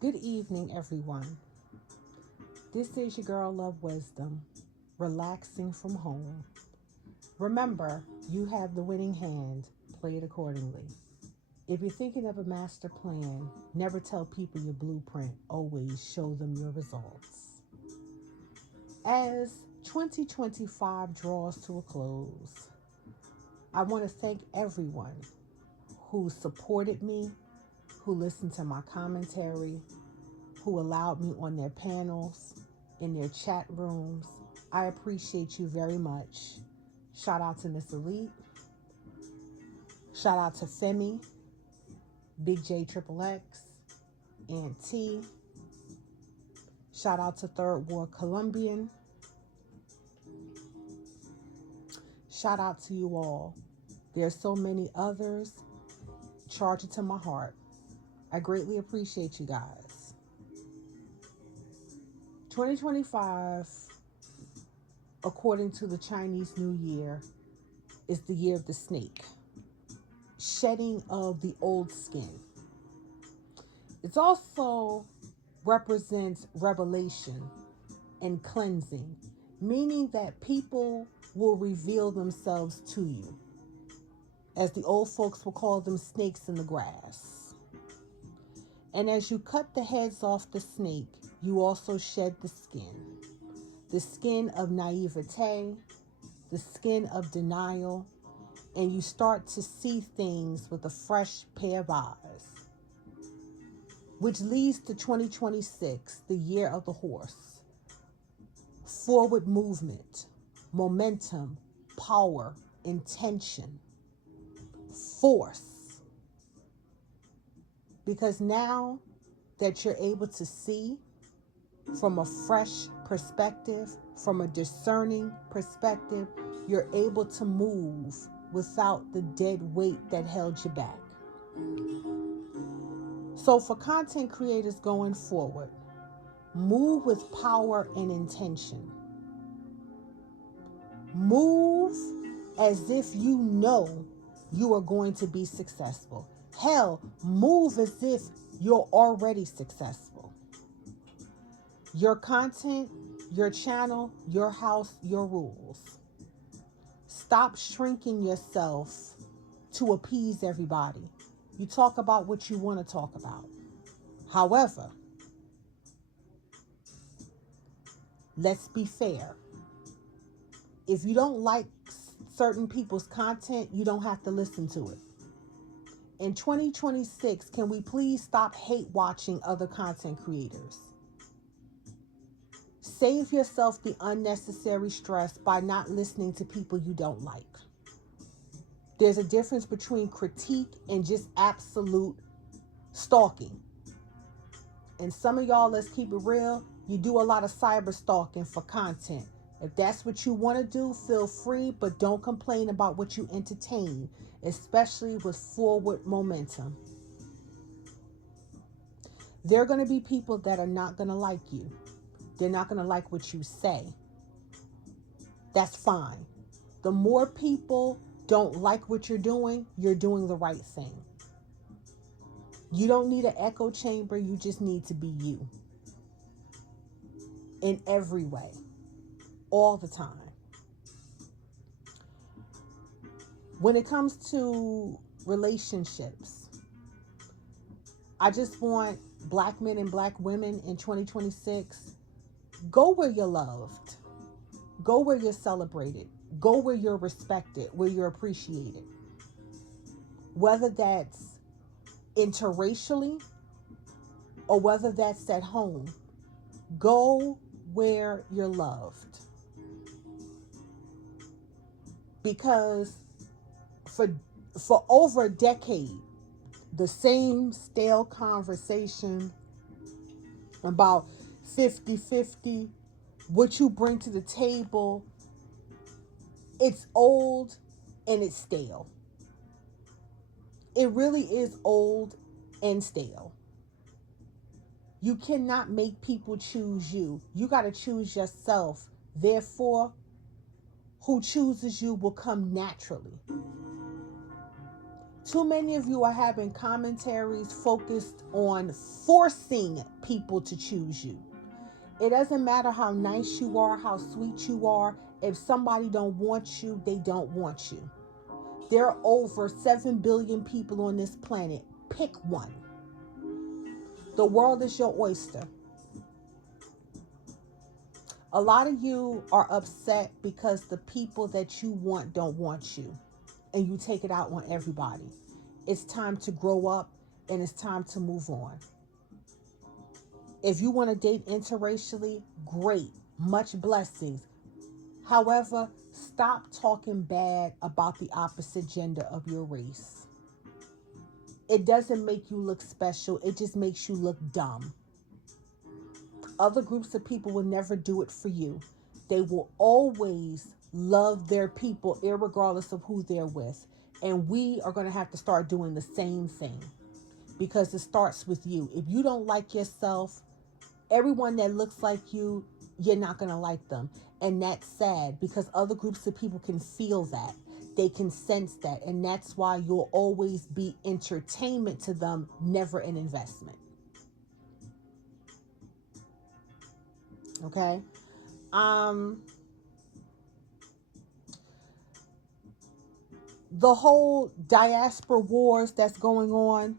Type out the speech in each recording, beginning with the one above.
Good evening, everyone. This is your girl, Love Wisdom, relaxing from home. Remember, you have the winning hand. Play it accordingly. If you're thinking of a master plan, never tell people your blueprint. Always show them your results. As 2025 draws to a close, I want to thank everyone who supported me, who listened to my commentary, who allowed me on their panels, in their chat rooms. I appreciate you very much. Shout out to Miss Elite. Shout out to Femi, Big J Triple X, and T. Shout out to Third War Colombian. Shout out to you all. There's so many others. Charge it to my heart. I greatly appreciate you guys. 2025, according to the Chinese New Year, is the year of the snake. Shedding of the old skin. It also represents revelation and cleansing, meaning that people will reveal themselves to you. As the old folks will call them, snakes in the grass. And as you cut the heads off the snake, you also shed the skin. The skin of naivete, the skin of denial, and you start to see things with a fresh pair of eyes. Which leads to 2026, the year of the horse. Forward movement, momentum, power, intention, force. Because now that you're able to see from a fresh perspective, from a discerning perspective, you're able to move without the dead weight that held you back. So, for content creators going forward, move with power and intention. Move as if you know you are going to be successful. Hell, move as if you're already successful. Your content, your channel, your house, your rules. Stop shrinking yourself to appease everybody. You talk about what you want to talk about. However, let's be fair. If you don't like certain people's content, you don't have to listen to it. In 2026, can we please stop hate watching other content creators? Save yourself the unnecessary stress by not listening to people you don't like. There's a difference between critique and just absolute stalking. And some of y'all, let's keep it real, you do a lot of cyber stalking for content. If that's what you want to do, feel free, but don't complain about what you entertain, especially with forward momentum. There are going to be people that are not going to like you. They're not going to like what you say. That's fine. The more people don't like what you're doing the right thing. You don't need an echo chamber. You just need to be you. In every way. All the time. When it comes to relationships, I just want black men and black women in 2026, go where you're loved. Go where you're celebrated. Go where you're respected, where you're appreciated. Whether that's interracially or whether that's at home, go where you're loved. Because for over a decade, the same stale conversation about 50-50, what you bring to the table, it's old and it's stale. It really is old and stale. You cannot make people choose you. You got to choose yourself. Therefore, who chooses you will come naturally. Too many of you are having commentaries focused on forcing people to choose you. It doesn't matter how nice you are, how sweet you are. If somebody don't want you, they don't want you. There are over 7 billion people on this planet. Pick one. The world is your oyster. A lot of you are upset because the people that you want don't want you, and you take it out on everybody. It's time to grow up, and it's time to move on. If you want to date interracially, great. Much blessings. However, stop talking bad about the opposite gender of your race. It doesn't make you look special. It just makes you look dumb. Other groups of people will never do it for you. They will always love their people irregardless of who they're with. And we are going to have to start doing the same thing, because it starts with you. If you don't like yourself, everyone that looks like you, you're not going to like them. And that's sad, because other groups of people can feel that. They can sense that. And that's why you'll always be entertainment to them, never an investment. Okay? The whole diaspora wars that's going on,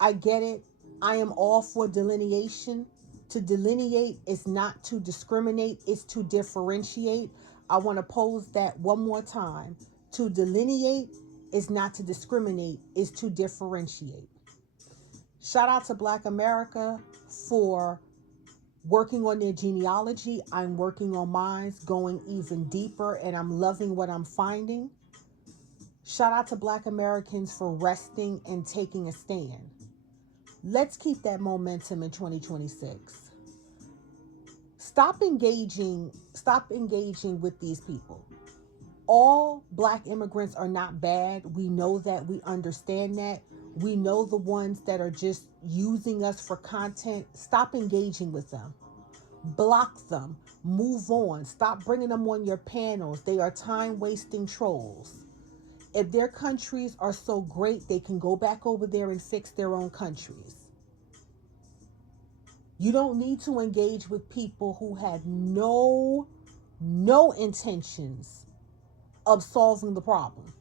I get it. I am all for delineation. To delineate is not to discriminate, it's to differentiate. I want to pose that one more time. To delineate is not to discriminate, it's to differentiate. Shout out to Black America for working on their genealogy. I'm working on mine, going even deeper, and I'm loving what I'm finding. Shout out to Black Americans for resting and taking a stand. Let's keep that momentum in 2026. Stop engaging with these people. All Black immigrants are not bad. We know that. We understand that. We know the ones that are just using us for content. Stop engaging with them. Block them. Move on. Stop bringing them on your panels. They are time-wasting trolls. If their countries are so great, they can go back over there and fix their own countries. You don't need to engage with people who have no intentions of solving the problem.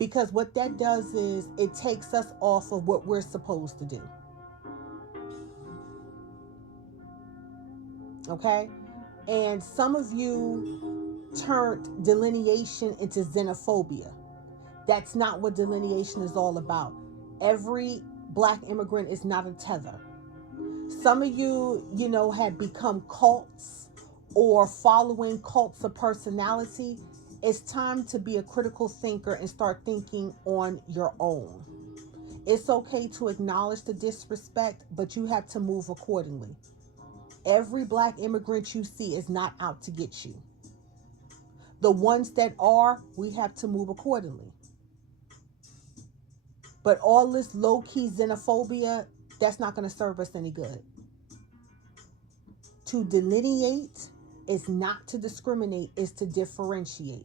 Because what that does is it takes us off of what we're supposed to do. Okay? And some of you turned delineation into xenophobia. That's not what delineation is all about. Every Black immigrant is not a tether. Some of you, have become cults or following cults of personality. It's time to be a critical thinker and start thinking on your own. It's okay to acknowledge the disrespect, but you have to move accordingly. Every Black immigrant you see is not out to get you. The ones that are, we have to move accordingly. But all this low-key xenophobia, that's not going to serve us any good. To delineate is not to discriminate, it's to differentiate.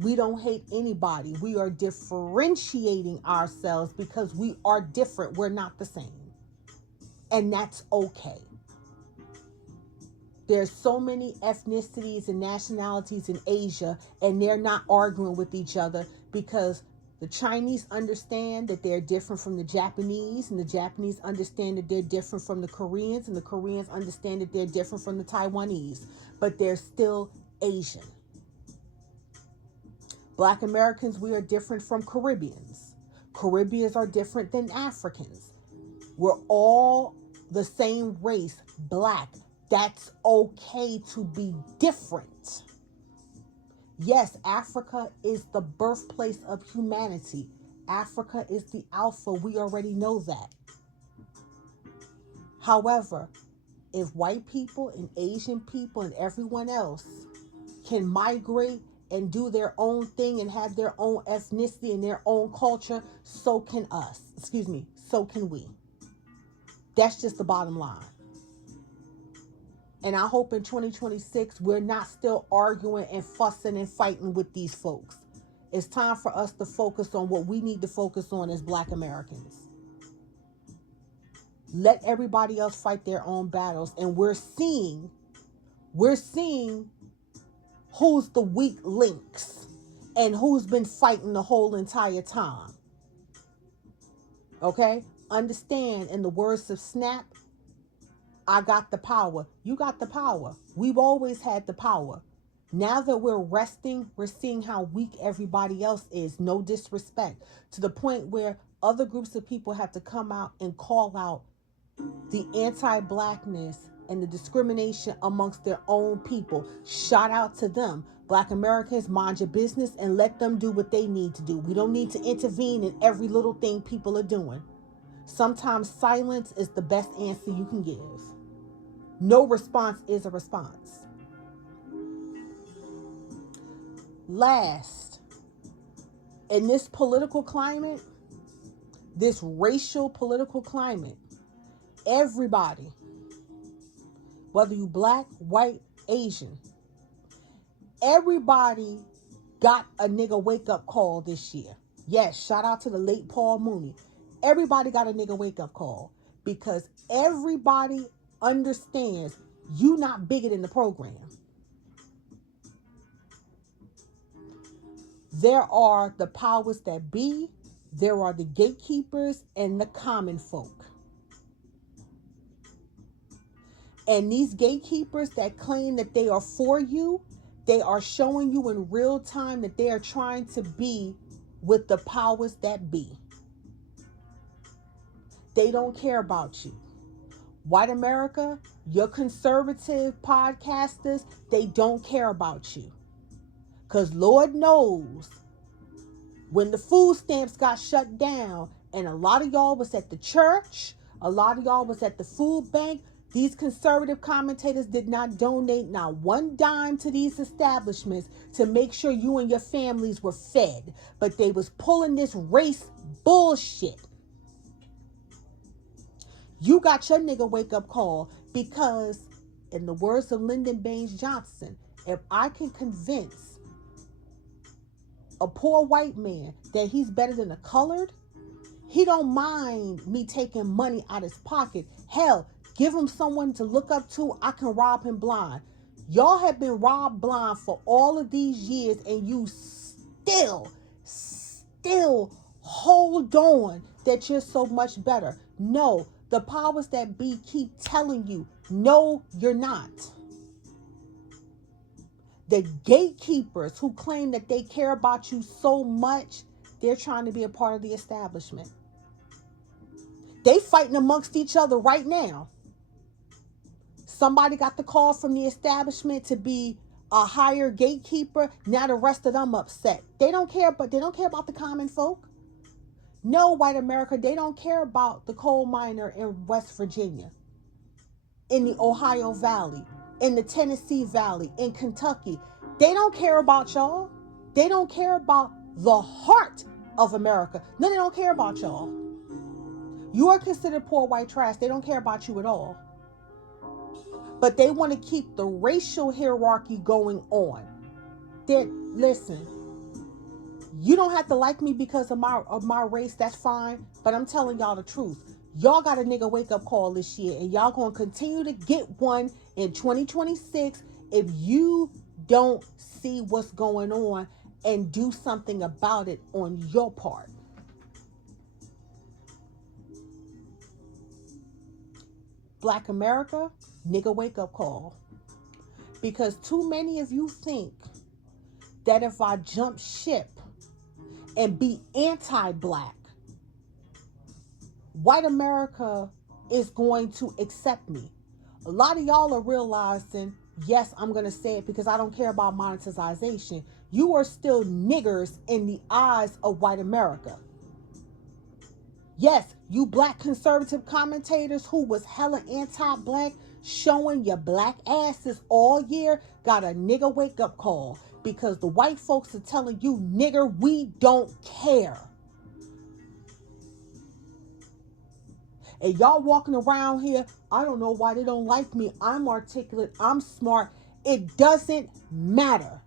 We don't hate anybody. We are differentiating ourselves because we are different. We're not the same. And that's okay. There's so many ethnicities and nationalities in Asia, and they're not arguing with each other because the Chinese understand that they're different from the Japanese, and the Japanese understand that they're different from the Koreans, and the Koreans understand that they're different from the Taiwanese, but they're still Asian. Black Americans, we are different from Caribbeans. Caribbeans are different than Africans. We're all the same race, Black. That's okay to be different. Yes, Africa is the birthplace of humanity. Africa is the alpha. We already know that. However, if white people and Asian people and everyone else can migrate and do their own thing and have their own ethnicity and their own culture, so can us. So can we. That's just the bottom line. And I hope in 2026, we're not still arguing and fussing and fighting with these folks. It's time for us to focus on what we need to focus on as Black Americans. Let everybody else fight their own battles. And we're seeing who's the weak links and who's been fighting the whole entire time. Okay? Understand, in the words of Snap, I got the power. You got the power. We've always had the power. Now that we're resting, we're seeing how weak everybody else is. No disrespect. To the point where other groups of people have to come out and call out the anti-Blackness and the discrimination amongst their own people. Shout out to them. Black Americans, mind your business and let them do what they need to do. We don't need to intervene in every little thing people are doing. Sometimes silence is the best answer you can give. No response is a response. Last, in this political climate, this racial political climate, everybody, whether you Black, white, Asian, everybody got a nigga wake up call this year. Yes, shout out to the late Paul Mooney. Everybody got a nigga wake up call because everybody understands you not bigger than the program. There are the powers that be, there are the gatekeepers and the common folk. And these gatekeepers that claim that they are for you, they are showing you in real time that they are trying to be with the powers that be. They don't care about you. White America, your conservative podcasters, they don't care about you. Because Lord knows, when the food stamps got shut down and a lot of y'all was at the church, a lot of y'all was at the food bank, these conservative commentators did not donate not one dime to these establishments to make sure you and your families were fed. But they was pulling this race bullshit. You got your nigga wake up call because, in the words of Lyndon Baines Johnson, if I can convince a poor white man that he's better than a colored, he don't mind me taking money out his pocket. Hell, give him someone to look up to. I can rob him blind. Y'all have been robbed blind for all of these years and you still hold on that you're so much better. No, the powers that be keep telling you, no, you're not. The gatekeepers who claim that they care about you so much, they're trying to be a part of the establishment. They fighting amongst each other right now. Somebody got the call from the establishment to be a higher gatekeeper. Now the rest of them upset. They don't care, but they don't care about the common folk. No, white America, they don't care about the coal miner in West Virginia, in the Ohio Valley, in the Tennessee Valley, in Kentucky. They don't care about y'all. They don't care about the heart of America. No, they don't care about y'all. You are considered poor white trash. They don't care about you at all. But they want to keep the racial hierarchy going on. Listen, you don't have to like me because of my race. That's fine. But I'm telling y'all the truth. Y'all got a nigga wake up call this year. And y'all going to continue to get one in 2026 if you don't see what's going on and do something about it on your part. Black America, nigga wake up call. Because too many of you think that if I jump ship and be anti-black, white America is going to accept me. A lot of y'all are realizing, yes, I'm going to say it because I don't care about monetization. You are still niggers in the eyes of white America. Yes, you black conservative commentators who was hella anti-black, showing your black asses all year, got a nigga wake up call because the white folks are telling you, nigger, we don't care. And y'all walking around here, I don't know why they don't like me. I'm articulate, I'm smart. It doesn't matter.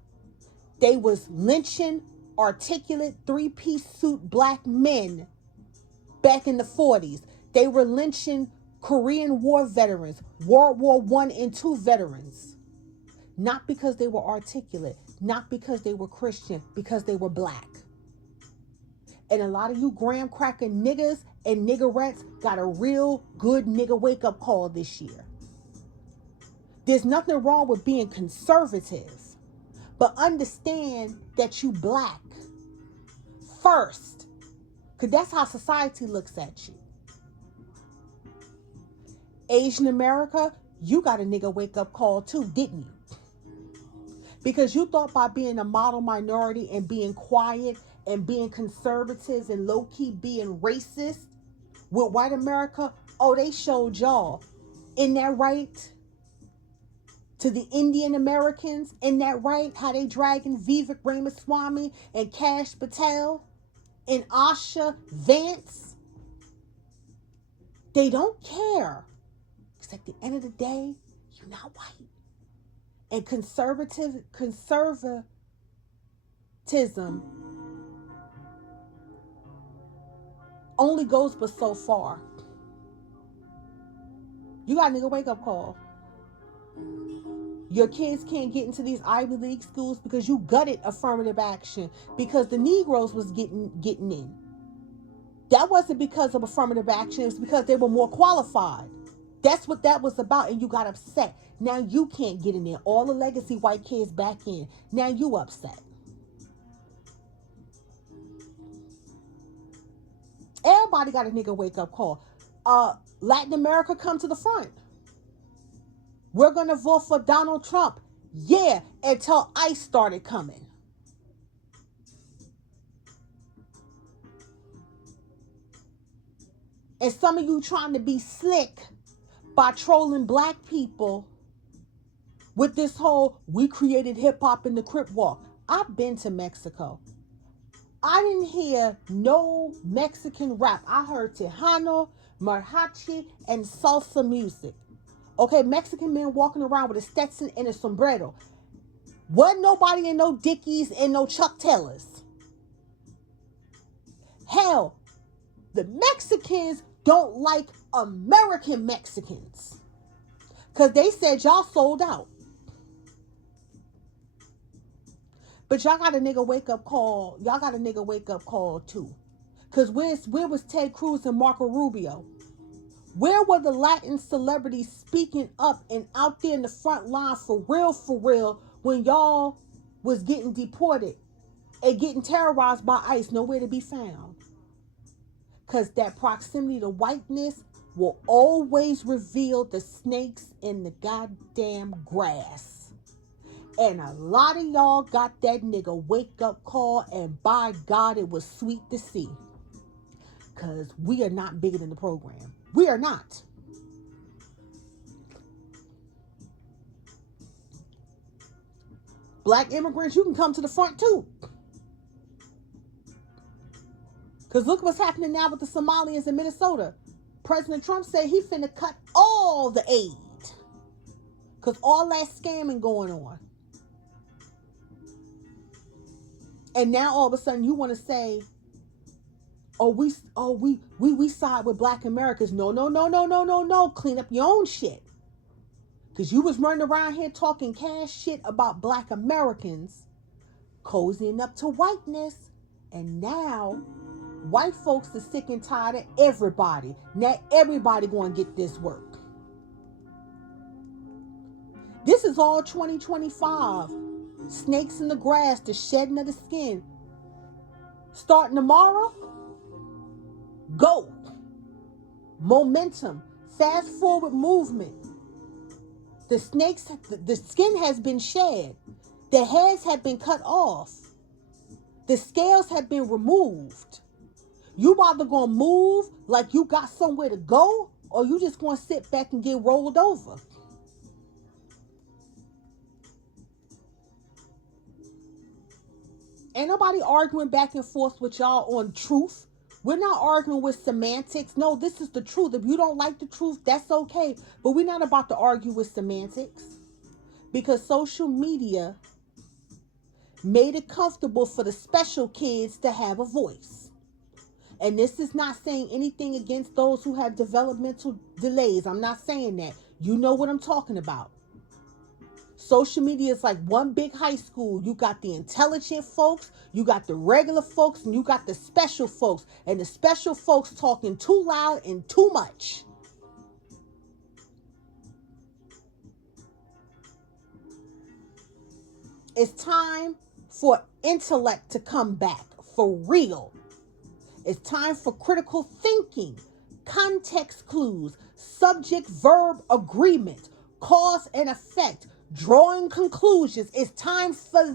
They was lynching articulate three-piece suit black men back in the 40s. They were lynching Korean War veterans, World War I and II veterans. Not because they were articulate, not because they were Christian, because they were black. And a lot of you graham cracker niggas and niggerettes got a real good nigga wake up call this year. There's nothing wrong with being conservative, but understand that you black first, because that's how society looks at you. Asian America, you got a nigga wake up call too, didn't you? Because you thought by being a model minority and being quiet and being conservative and low-key being racist with white America, oh, they showed y'all. Isn't that right? To the Indian Americans, isn't that right? How they dragging Vivek Ramaswamy and Kash Patel and Asha Vance. They don't care. Because at the end of the day, you're not white. And conservatism only goes but so far. You got a nigga wake up call. Your kids can't get into these Ivy League schools because you gutted affirmative action because the Negroes was getting in. That wasn't because of affirmative action. It was because they were more qualified. That's what that was about, and you got upset. Now you can't get in there. All the legacy white kids back in. Now you upset. Everybody got a nigga wake up call. Latin America, come to the front. We're going to vote for Donald Trump. Yeah, until ICE started coming. And some of you trying to be slick by trolling black people with this whole, we created hip hop in the Crip Walk. I've been to Mexico. I didn't hear no Mexican rap. I heard Tejano, mariachi, and salsa music. Okay, Mexican men walking around with a Stetson and a sombrero. Wasn't nobody in no Dickies and no Chuck Taylors. Hell, the Mexicans don't like American Mexicans. Because they said y'all sold out. But y'all got a nigga wake up call. Y'all got a nigga wake up call too. Because where was Ted Cruz and Marco Rubio? Where were the Latin celebrities speaking up and out there in the front line for real, when y'all was getting deported and getting terrorized by ICE? Nowhere to be found. Because that proximity to whiteness will always reveal the snakes in the goddamn grass. And a lot of y'all got that nigga wake up call, and by God, it was sweet to see. Because we are not bigger than the program. We are not. Black immigrants, you can come to the front too. Because look what's happening now with the Somalians in Minnesota. President Trump said he finna cut all the aid. Because all that scamming going on. And now all of a sudden you want to say, we side with black Americans. No. Clean up your own shit. Because you was running around here talking cash shit about black Americans, cozying up to whiteness. And now white folks are sick and tired of everybody. Now everybody going to get this work. This is all 2025. Snakes in the grass, the shedding of the skin. Starting tomorrow, go. Momentum, fast forward movement. The snakes, the skin has been shed. The heads have been cut off. The scales have been removed. You either gonna move like you got somewhere to go, or you just gonna sit back and get rolled over. Ain't nobody arguing back and forth with y'all on truth. We're not arguing with semantics. No, this is the truth. If you don't like the truth, that's okay. But we're not about to argue with semantics. Because social media made it comfortable for the special kids to have a voice. And this is not saying anything against those who have developmental delays. I'm not saying that. You know what I'm talking about. Social media is like one big high school. You got the intelligent folks, you got the regular folks, and you got the special folks. And the special folks talking too loud and too much. It's time for intellect to come back for real. It's time for critical thinking, context clues, subject verb agreement, cause and effect, drawing conclusions. It's time for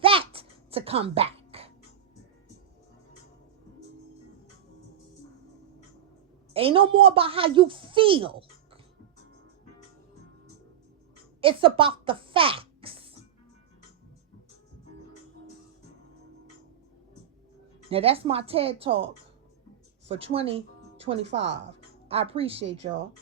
that to come back. Ain't no more about how you feel. It's about the facts. Now that's my TED Talk for 2025. I appreciate y'all.